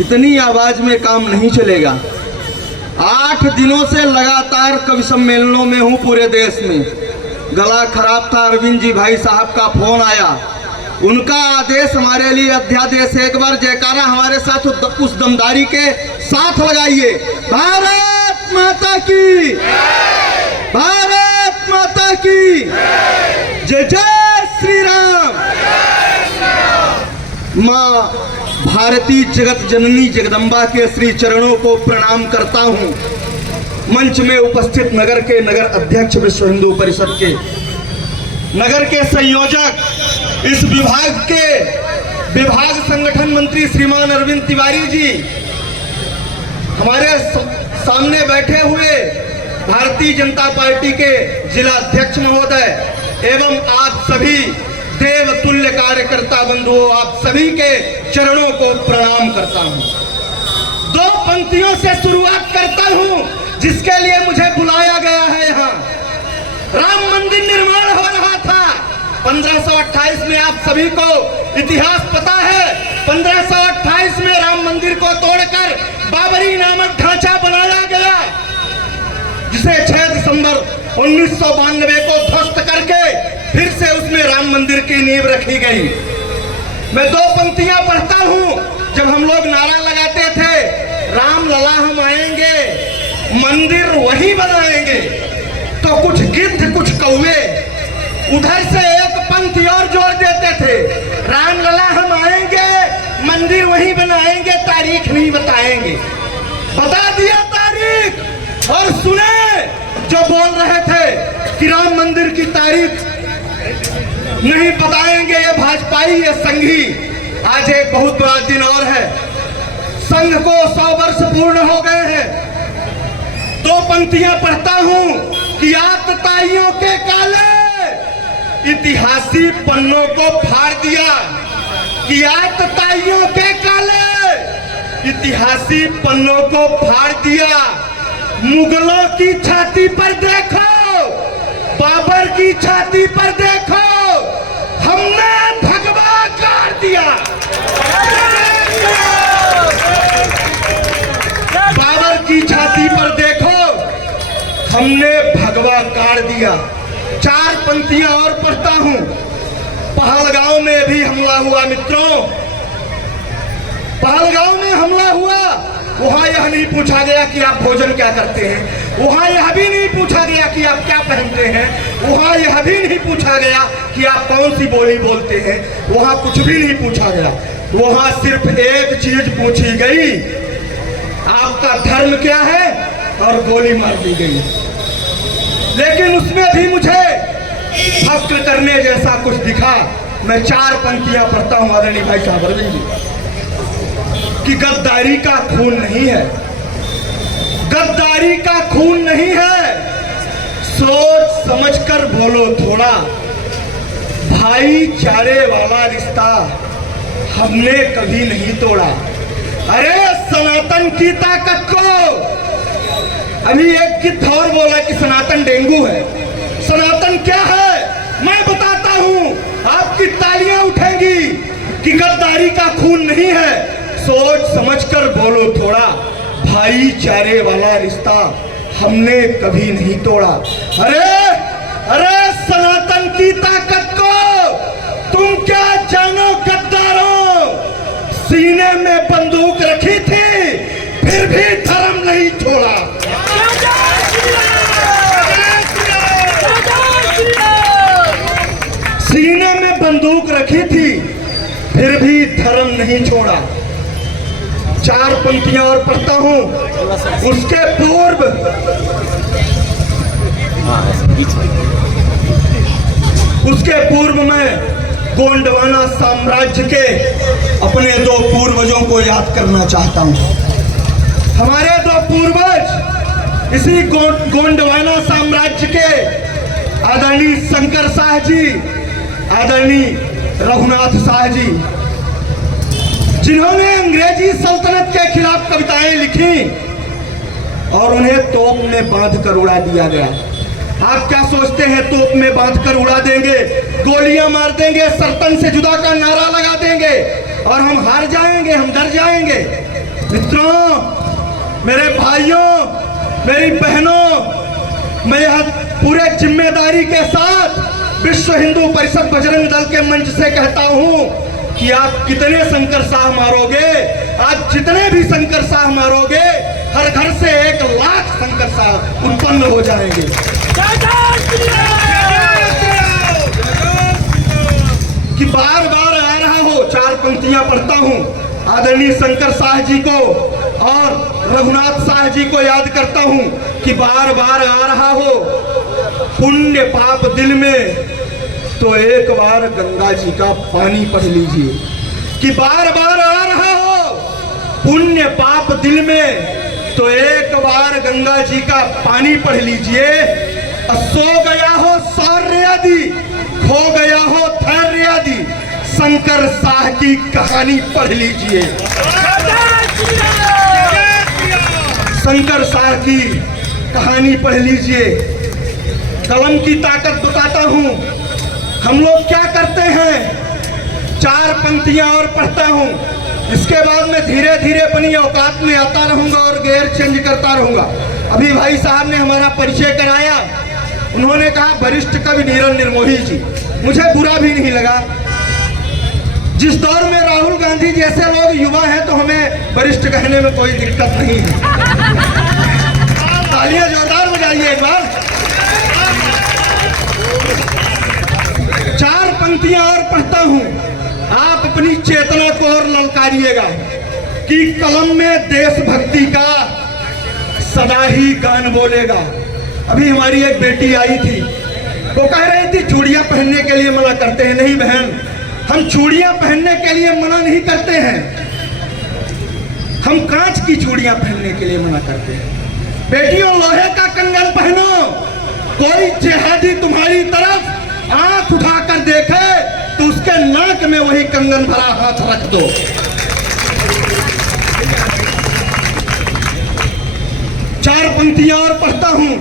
इतनी आवाज में काम नहीं चलेगा। 8 दिनों से लगातार कवि सम्मेलनों में हूं पूरे देश में। गला खराब था, अरविंद जी भाई साहब का फोन आया, उनका आदेश हमारे लिए अध्यादेश। एक बार जयकारा हमारे साथ उस दमदारी के साथ लगाइए। भारत माता की, भारत माता की जय, जय श्री राम। माँ भारती जगत जननी जगदम्बा के श्री चरणों को प्रणाम करता हूँ। मंच में उपस्थित नगर के नगर अध्यक्ष, विश्व हिंदू परिषद के नगर के संयोजक, इस विभाग के विभाग संगठन मंत्री श्रीमान अरविंद तिवारी जी, हमारे सामने बैठे हुए भारतीय जनता पार्टी के जिला अध्यक्ष महोदय एवं आप सभी देव तुल्य कार्यकर्ता बंधुओं, आप सभी के चरणों को प्रणाम करता हूं। 2 पंक्तियों से शुरुआत करता हूं जिसके लिए मुझे बुलाया गया है। यहाँ राम मंदिर निर्माण हो रहा था 1528 में। आप सभी को इतिहास पता है, 1528 में राम मंदिर को तोड़कर बाबरी नामक ढांचा बनाया गया, जिसे 6 दिसंबर 1992 को ध्वस्त करके फिर से उसमें राम मंदिर की नींव रखी गई। मैं 2 पंक्तियां पढ़ता हूं। जब हम लोग नारा लगाते थे, राम लला हम आएंगे, मंदिर वही बनाएंगे, तो कुछ गिद्ध कुछ कौवे उधर से एक पंक्ति और जोड़ देते थे, राम लला हम आएंगे, मंदिर वही बनाएंगे, तारीख नहीं बताएंगे। बता दिया तारीख। और सुने जो बोल रहे थे कि राम मंदिर की तारीख नहीं बताएंगे, ये भाजपाई, ये संघी। आज एक बहुत बड़ा दिन और है, संघ को 100 वर्ष पूर्ण हो गए हैं। 2 पंक्तियां पढ़ता हूं कि आतताइयों के काले इतिहासी पन्नों को फाड़ दिया, कि आतताइयों के काले इतिहासी पन्नों को फाड़ दिया। मुगलों की छाती पर देखो, बाबर की छाती पर देखो, हमने भगवा काट दिया। बाबर की छाती पर देखो, हमने भगवा काट दिया। 4 पंक्तियां और पढ़ता हूं। पहलगांव में भी हमला हुआ मित्रों, पहलगांव में हमला हुआ। वहां यह नहीं पूछा गया कि आप भोजन क्या करते हैं, वहां यह भी नहीं पूछा गया कि आप क्या पहनते हैं, वहां यह भी नहीं पूछा गया कि आप कौन सी बोली बोलते हैं, वहां कुछ भी नहीं पूछा गया। वहां सिर्फ एक चीज पूछी गई, आपका धर्म क्या है, और गोली मार दी गई। लेकिन उसमें भी मुझे फक्र करने जैसा कुछ दिखा। मैं 4 पंक्तियां पढ़ता हूं आदरणीय भाई साहब अरविंद जी, कि गद्दारी का खून नहीं है, गद्दारी का खून नहीं है, सोच समझकर बोलो थोड़ा, भाईचारे वाला रिश्ता हमने कभी नहीं तोड़ा। अरे सनातन की ताकत को, अभी एक गिद्ध और बोला कि सनातन डेंगू है। सनातन क्या है मैं बताता हूं, आपकी तालियां उठेंगी कि गद्दारी का खून नहीं है। सोच समझकर बोलो थोड़ा, भाईचारे वाला रिश्ता हमने कभी नहीं तोड़ा। अरे अरे सनातन की ताकत को तुम क्या जानो गद्दारों, सीने में बंदूक रखी थी फिर भी धर्म नहीं छोड़ा। सीने में बंदूक रखी थी फिर भी धर्म नहीं छोड़ा। 4 पंक्तियां और पढ़ता हूं। उसके पूर्व में गोंडवाना साम्राज्य के अपने 2 पूर्वजों को याद करना चाहता हूं। हमारे 2 पूर्वज इसी गोंडवाना साम्राज्य के आदरणीय शंकर शाह जी, आदरणीय रघुनाथ शाह जी, जिन्होंने अंग्रेजी सल्तनत के खिलाफ कविताएं लिखी और उन्हें तोप में बांध कर उड़ा दिया गया। आप क्या सोचते हैं तोप में बांध कर उड़ा देंगे, गोलियां मार देंगे, सर्तन से जुदा का नारा लगा देंगे? और हम हार जाएंगे, हम डर जाएंगे। मित्रों, मेरे भाइयों, मेरी बहनों, मैं यह पूरे जिम्मेदारी के साथ विश्व हिंदू परिषद बजरंग दल के मंच से कहता हूं कि आप कितने शंकर शाह मारोगे, आप जितने भी शंकर शाह मारोगे, हर घर से 1 लाख शंकर शाह उत्पन्न हो जाएंगे। कि बार बार आ रहा हो, 4 पंक्तियां पढ़ता हूं, आदरणीय शंकर शाह जी को और रघुनाथ शाह जी को याद करता हूं कि बार बार आ रहा हो, पुण्य पाप दिल में तो एक बार गंगा जी का पानी पढ़ लीजिए। कि बार बार आ रहा हो, पुण्य पाप दिल में तो एक बार गंगा जी का पानी पढ़ लीजिए। सो गया हो शौर्य आदि, खो गया हो धैर्य आदि, शंकर शाह की कहानी पढ़ लीजिए। शंकर शाह की कहानी पढ़ लीजिए। कलम की ताकत बताता हूं, हम लोग क्या करते हैं। 4 पंक्तियां और पढ़ता हूं, इसके बाद मैं धीरे धीरे अपनी औकात में आता रहूंगा और गेयर चेंज करता रहूंगा। अभी भाई साहब ने हमारा परिचय कराया, उन्होंने कहा वरिष्ठ कवि नीरज निर्मोही जी। मुझे बुरा भी नहीं लगा। जिस दौर में राहुल गांधी जैसे लोग युवा हैं तो हमें वरिष्ठ कहने में कोई दिक्कत नहीं है। तालियां जोरदार बजाइए एक बार। 4 पंक्तियां और पढ़ता हूं, आप अपनी चेतना को और ललकारिएगा कि कलम में देशभक्ति का सदा ही गान बोलेगा। अभी हमारी एक बेटी आई थी, वो कह रही थी चूड़ियां पहनने के लिए मना करते हैं। नहीं बहन, हम चूड़ियां पहनने के लिए मना नहीं करते हैं, हम कांच की चूड़ियां पहनने के लिए मना करते हैं। बेटियों, लोहे का कंगन पहनो। कोई जिहादी तुम्हारी तरफ आंख उठाकर देखे तो उसके नाक में वही कंगन भरा हाथ रख दो। चार पंक्तियां और पढ़ता हूं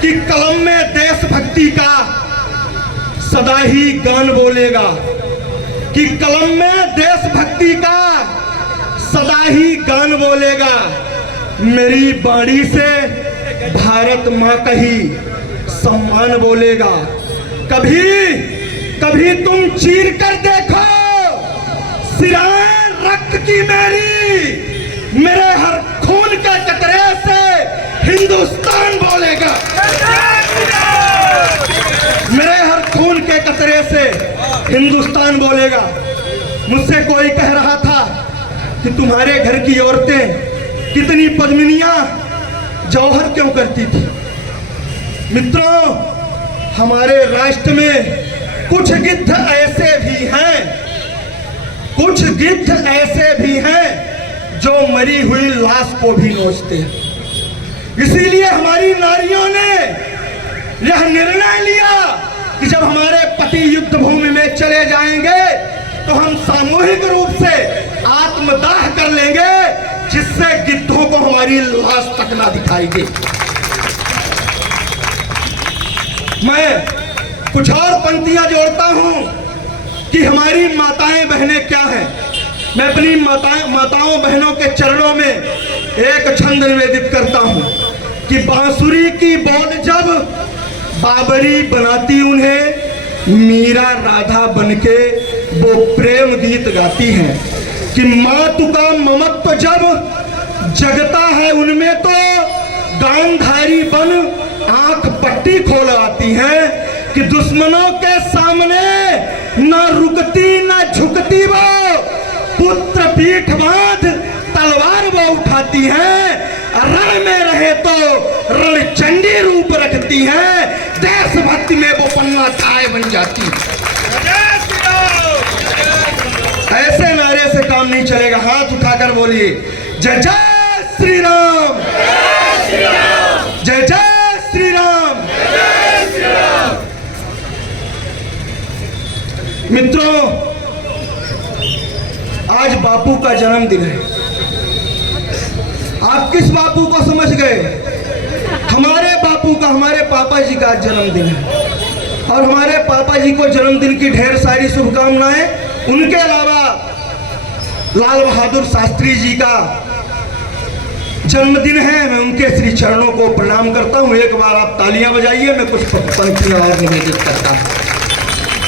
कि कलम में देशभक्ति का सदा ही गान बोलेगा, कि कलम में देशभक्ति का सदा ही गान बोलेगा। मेरी बाणी से भारत मां का ही सम्मान बोलेगा। कभी कभी तुम चीर कर देखो सिराएं रक्त की मेरी, मेरे हर खून के कतरे से हिंदुस्तान बोलेगा। मेरे हर खून के कतरे से हिंदुस्तान बोलेगा। मुझसे कोई कह रहा था कि तुम्हारे घर की औरतें कितनी पद्मिनियां जौहर क्यों करती थी। मित्रों, हमारे राष्ट्र में कुछ गिद्ध ऐसे भी हैं, कुछ गिद्ध ऐसे भी हैं जो मरी हुई लाश को भी नोचते हैं। इसीलिए हमारी नारियों ने यह निर्णय लिया कि जब हमारे पति युद्ध भूमि में चले जाएंगे तो हम सामूहिक रूप से आत्मदाह कर लेंगे, जिससे गिद्धों को हमारी लाश तक ना दिखाई दे। मैं कुछ और पंक्तियां जोड़ता हूं कि हमारी माताएं बहनें क्या हैं। मैं अपनी माताओं बहनों के चरणों में एक छंद निवेदित करता हूं कि बांसुरी की बोल जब बाबरी बनाती उन्हें मीरा राधा बनके वो प्रेम गीत गाती हैं, कि मातु का ममत्व जब जगता है उनमें तो गांधारी बन आंख पट्टी खोल आती हैं, कि दुश्मनों के सामने न रुकती न झुकती वो, पुत्र पीठ बांध तलवार वो उठाती हैं, रण में रहे तो रणचंडी रूप रखती हैं, देशभक्ति में वो पन्ना छाए बन जाती है। ऐसे नारे से काम नहीं चलेगा। हाथ उठाकर बोलिए जय जय श्री राम, जय जय श्री राम। मित्रों, आज बापू का जन्मदिन है। आप किस बापू को समझ गए? हमारे बापू का, हमारे पापा जी का जन्मदिन है और हमारे पापा जी को जन्मदिन की ढेर सारी शुभकामनाएं। उनके अलावा लाल बहादुर शास्त्री जी का जन्मदिन है। मैं उनके श्री चरणों को प्रणाम करता हूं। एक बार आप तालियां बजाइए, मैं कुछ पंक्तियां और निवेदित करता हूं।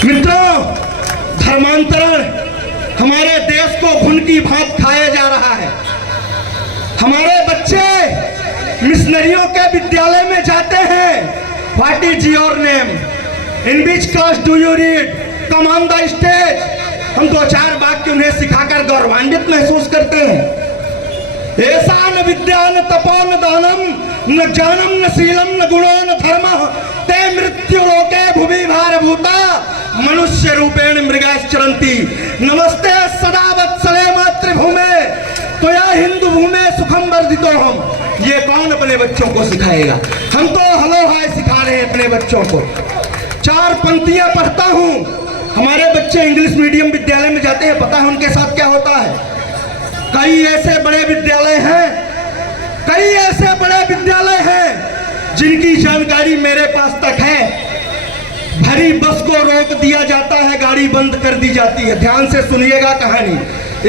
मित्रों, धर्मांतरण हमारे देश को भुन की भांत खाया जा रहा है। हमारे बच्चे मिशनरियों के विद्यालय में जाते हैं। What is your name, in which class do you read, come on the stage. हम दो चार वाक्य उन्हें सिखाकर गौरवान्वित महसूस करते हैं। ऐसा न विद्या न तपो न दानम न ज्ञानम न शीलम न गुणो न धर्म ते मृत्यु लोके भुवि भारभूता मनुष्य रूपेण मृगाश्चरन्ति। नमस्ते सदा वत्सले मातृभूमे त्वया हिंदू भूमे सुखम वर्धितो हम। ये कौन अपने बच्चों को सिखाएगा? हम तो हलो हाय सिखा रहे हैं अपने बच्चों को। चार पंक्तियां पढ़ता हूं। हमारे बच्चे इंग्लिश मीडियम विद्यालय में जाते हैं। पता है उनके साथ क्या होता है? कई ऐसे बड़े विद्यालय हैं, कई ऐसे बड़े विद्यालय हैं जिनकी जानकारी मेरे पास तक है। भरी बस को रोक दिया जाता है, गाड़ी बंद कर दी जाती है। ध्यान से सुनिएगा कहानी।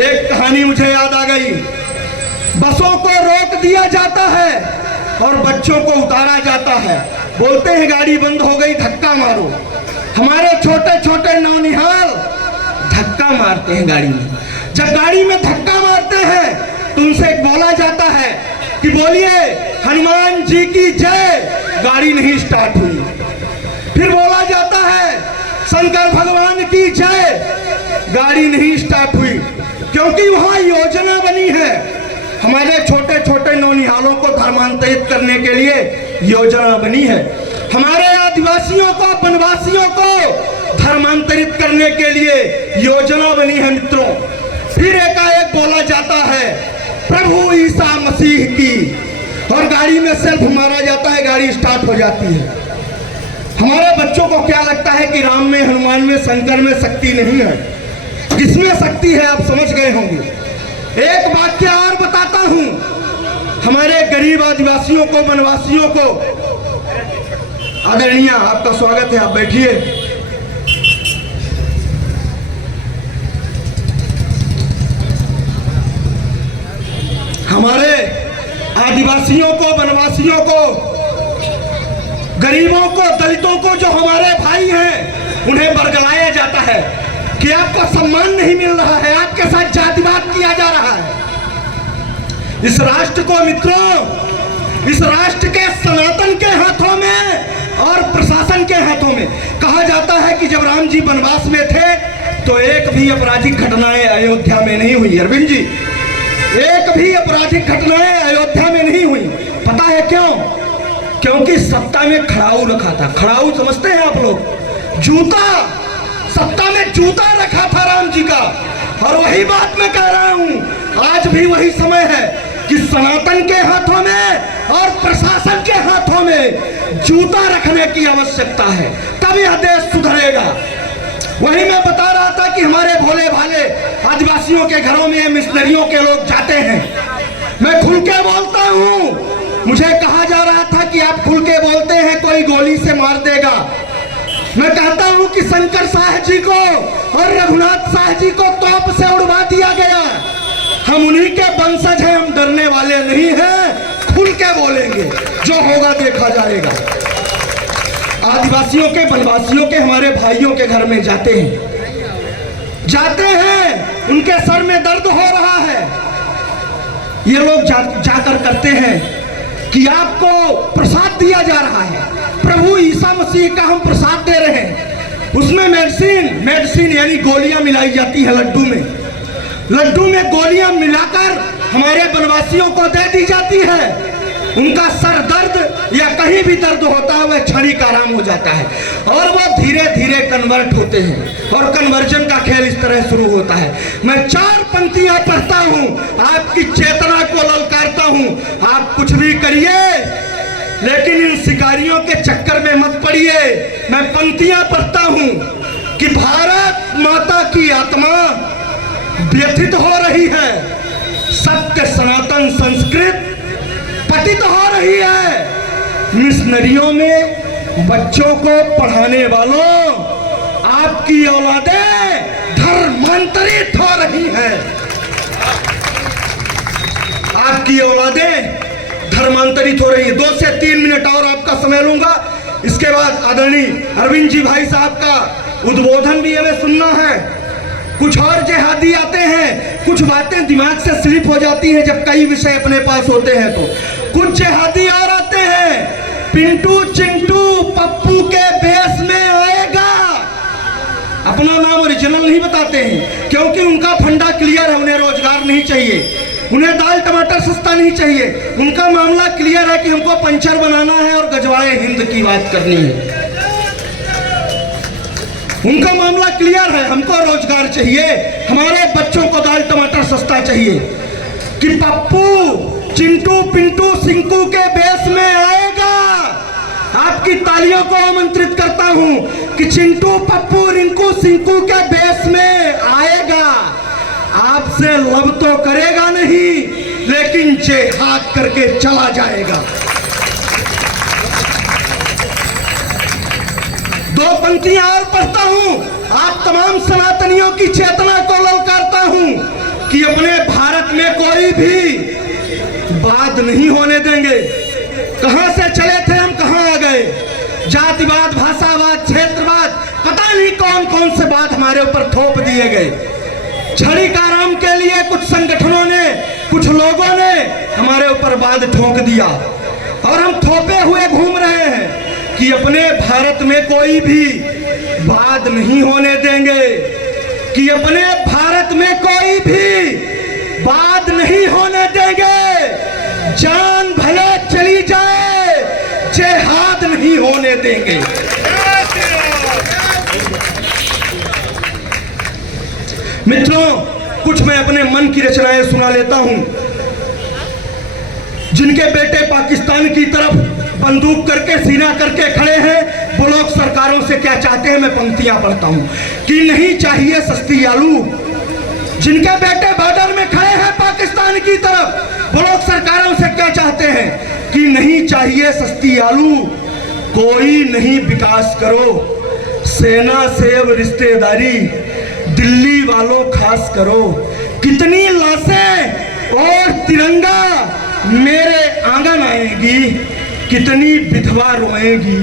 एक कहानी मुझे याद आ गई। बसों को रोक दिया जाता है और बच्चों को उतारा जाता है। बोलते हैं गाड़ी बंद हो गई, धक्का मारो। हमारे छोटे छोटे नौनिहाल धक्का मारते हैं गाड़ी में। जब गाड़ी में धक्का मारते हैं तो उनसे बोला जाता है कि बोलिए हनुमान जी की जय, गाड़ी नहीं स्टार्ट हुई। फिर बोला जाता है शंकर भगवान की जय, गाड़ी नहीं स्टार्ट हुई, क्योंकि वहां योजना बनी है। हमारे छोटे छोटे नौनिहालों को धर्मांतरित करने के लिए योजना बनी है। हमारे आदिवासियों को, वनवासियों को धर्मांतरित करने के लिए योजना बनी है। मित्रों, फिर एकाएक बोला जाता है प्रभु ईसा मसीह की, और गाड़ी में सेल्फ मारा जाता है, गाड़ी स्टार्ट हो जाती है। हमारे बच्चों को क्या लगता है कि राम में, हनुमान में, शंकर में शक्ति नहीं है। किसमें शक्ति है आप समझ गए होंगे। एक वाक्य और बताता हूं। हमारे गरीब आदिवासियों को, वनवासियों को, आदरणीय आपका स्वागत है, आप बैठिए। हमारे आदिवासियों को, वनवासियों को, गरीबों को, दलितों को, जो हमारे भाई हैं, उन्हें बरगलाया जाता है कि आपको सम्मान नहीं मिल रहा है, आपके साथ जातिवाद किया जा रहा है। इस राष्ट्र को मित्रों, इस राष्ट्र के सनातन के हाथों में और प्रशासन के हाथों में। कहा जाता है कि जब राम जी वनवास में थे तो एक भी आपराधिक घटनाएं अयोध्या में नहीं हुई। अरविंद जी, एक भी आपराधिक घटनाएं अयोध्या में नहीं हुई। पता है क्यों? क्योंकि सत्ता में खड़ाऊ रखा था। खड़ाऊ समझते हैं आप लोग? जूता, सत्ता में जूता रखा था राम जी का। और वही बात मैं कह रहा हूं, आज भी वही समय है कि सनातन के हाथों में और प्रशासन के हाथों में जूता रखने की आवश्यकता है, तब यह देश सुधरेगा। वही मैं बता रहा था कि हमारे भोले भाले आदिवासियों के घरों में मिशनरियों के लोग जाते हैं। मैं खुल के बोलता हूं। मुझे कहा जा रहा था कि आप खुल के बोलते हैं कोई गोली से मार देगा। मैं कहता हूं कि शंकर शाह जी को और रघुनाथ शाह जी को तोप से उड़वा दिया गया। हम उन्हीं के वंशज हैं, हम डरने वाले नहीं हैं। खुल के बोलेंगे, जो होगा देखा जाएगा। आदिवासियों के, वनवासियों के, हमारे भाइयों के घर में जाते हैं, उनके सर में दर्द हो रहा है। ये लोग जाकर करते हैं कि आपको प्रसाद दिया जा रहा है, प्रभु ईसा मसीह का हम प्रसाद दे रहे हैं। उसमें मेडिसिन यानी गोलियां मिलाई जाती है लड्डू में गोलियां मिलाकर हमारे वनवासियों को दे दी जाती है। उनका सर दर्द या कहीं भी दर्द होता है वह क्षणिक आराम हो जाता है और वह धीरे धीरे कन्वर्ट होते हैं और कन्वर्जन का खेल इस तरह शुरू होता है। मैं 4 पंक्तियां पढ़ता हूं, आपकी चेतना को ललकारता हूं। आप कुछ भी करिए लेकिन इन शिकारियों के चक्कर में मत पड़िए। मैं पंक्तियां पढ़ता हूं कि भारत माता की आत्मा व्यथित हो रही है, सत्य सनातन संस्कृत पतित हो रही है। मिशनरियों में बच्चों को पढ़ाने वालों, आपकी औलादें धर्मांतरित हो रही है। आपकी औलादें धर्मांतरित हो रही है। 2 से 3 मिनट और आपका समय लूंगा, इसके बाद आदरणीय अरविंद जी भाई साहब का उद्बोधन भी हमें सुनना है। कुछ और जिहादी आते हैं, कुछ बातें दिमाग से स्लिप हो जाती हैं जब कई विषय अपने पास होते हैं। तो कुछ जिहादी और आते हैं, पिंटू चिंटू पप्पू के बेस में आएगा। अपना नाम ओरिजिनल नहीं बताते हैं क्योंकि उनका फंडा क्लियर है, उन्हें रोजगार नहीं चाहिए, उन्हें दाल टमाटर सस्ता नहीं चाहिए। उनका मामला क्लियर है कि हमको पंचर बनाना है और गजवाए हिंद की बात करनी है। उनका मामला क्लियर है, हमको रोजगार चाहिए, हमारे बच्चों को दाल टमाटर सस्ता चाहिए। कि पप्पू चिंटू पिंटू सिंकू के बेस में आएगा। आपकी तालियों को आमंत्रित करता हूं कि चिंटू पप्पू रिंकू सिंकू के बेस में आएगा। आपसे लब तो करेगा नहीं, लेकिन जिहाद करके चला जाएगा। 2 पंक्तियां और पढ़ता हूं, आप तमाम सनातनियों की चेतना को ललकारता हूं कि अपने भारत में कोई भी वाद नहीं होने देंगे। कहां से चले थे हम, कहां आ गए? जातिवाद, भाषावाद, क्षेत्रवाद, पता नहीं कौन कौन से बात हमारे ऊपर थोप दिए गए। छड़ी का राम के लिए कुछ संगठनों ने, कुछ लोगों ने हमारे ऊपर बात ठोक दिया और हम थोपे हुए घूम रहे हैं कि अपने भारत में कोई भी वाद नहीं होने देंगे, कि अपने भारत में कोई भी वाद नहीं होने देंगे। जान भले चली जाए, जिहाद नहीं होने देंगे। मित्रों, कुछ मैं अपने मन की रचनाएं सुना लेता हूं। जिनके बेटे पाकिस्तान की तरफ बंदूक करके सीना करके खड़े हैं, वो लोग सरकारों से क्या चाहते हैं, मैं पंक्तियां पढ़ता हूं। कि नहीं चाहिए सस्ती आलू। जिनके बेटे बॉर्डर में खड़े हैं पाकिस्तान की तरफ, वो लोग सरकारों से क्या चाहते हैं कि नहीं चाहिए सस्ती आलू, कोई नहीं विकास करो, सेना से अब रिश्तेदारी, दिल्ली वालों खास करो। कितनी लाशें और तिरंगा मेरे आंगन आएगी, कितनी विधवा रोएगी,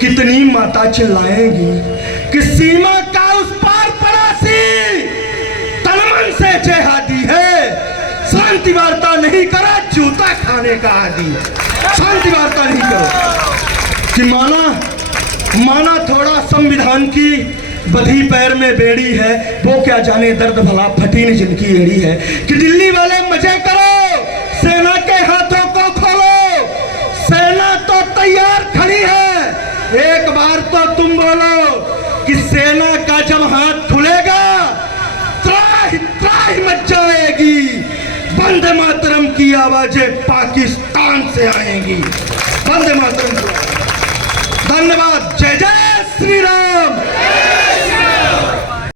कितनी माता चिल्लाएगी कि सीमा का उस पार पड़ोसी तनमन से जिहादी है, शांति वार्ता नहीं करा, जूता खाने का आदि। शांति वार्ता नहीं करो कि माना थोड़ा संविधान की बधी पैर में बेड़ी है, वो क्या जाने दर्द भला फटी न जिनकी एड़ी है। कि दिल्ली वाले मजे करो, सेना के हाथों को खोलो, सेना तो तैयार खड़ी है। एक बार तो तुम बोलो कि सेना का जब हाथ खुलेगा, त्राहि त्राहि मच जाएगी, वंदे मातरम की आवाजें पाकिस्तान से आएंगी। वंदे मातरम। धन्यवाद। जय जय श्री राम।